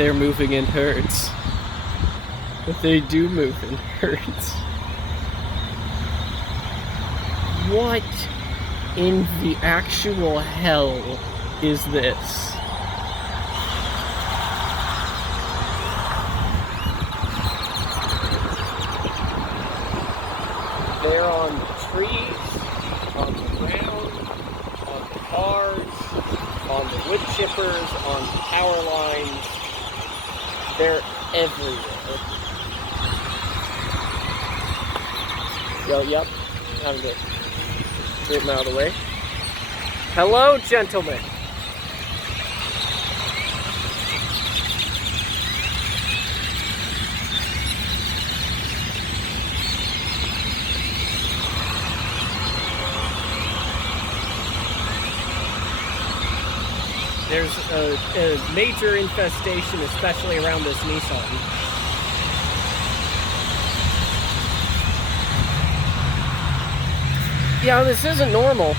they're moving in herds. But they do move in herds. What in the actual hell is this? They're on trees, on the ground, on the cars, on the wood chippers, on the power lines. They're everywhere. Yep, I'm good. Get them out of the way. Hello, gentlemen. There's a major infestation, especially around this Nissan. Yeah, this isn't normal.